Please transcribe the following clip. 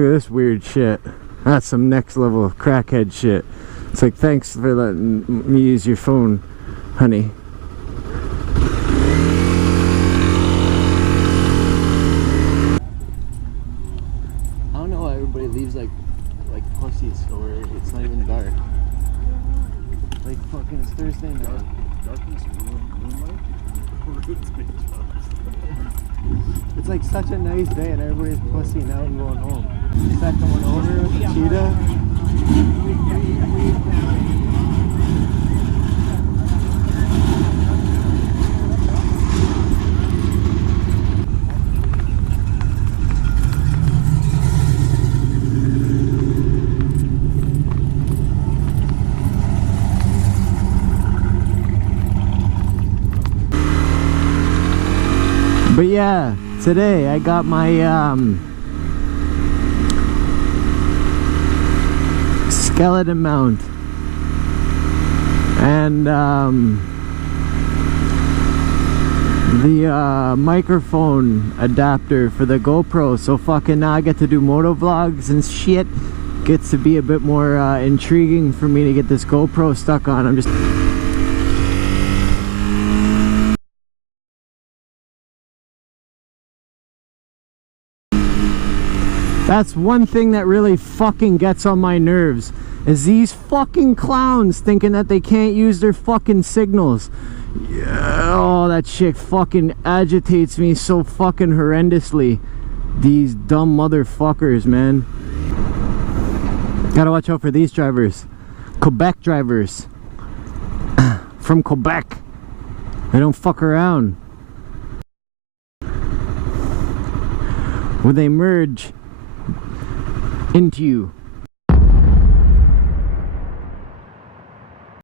Look at this weird shit. That's some next level of crackhead shit. It's like, thanks for letting me use your phone, honey. I don't know why everybody leaves like pussies or it's not even dark. Like fucking it's Thursday night. Darkness, moonlight. It's like such a nice day and everybody's pussying out and going home. Second one over with the cheetah. But yeah, today I got my skeleton mount and the microphone adapter for the GoPro, so fucking now I get to do moto vlogs and shit. Gets to be a bit more intriguing for me to get this GoPro stuck on. I'm just that's one thing that really fucking gets on my nerves, is these fucking clowns thinking that they can't use their fucking signals. Yeah, oh, that shit fucking agitates me so fucking horrendously. These dumb motherfuckers, man. Gotta watch out for these drivers. Quebec drivers. From Quebec. They don't fuck around. When they merge into you,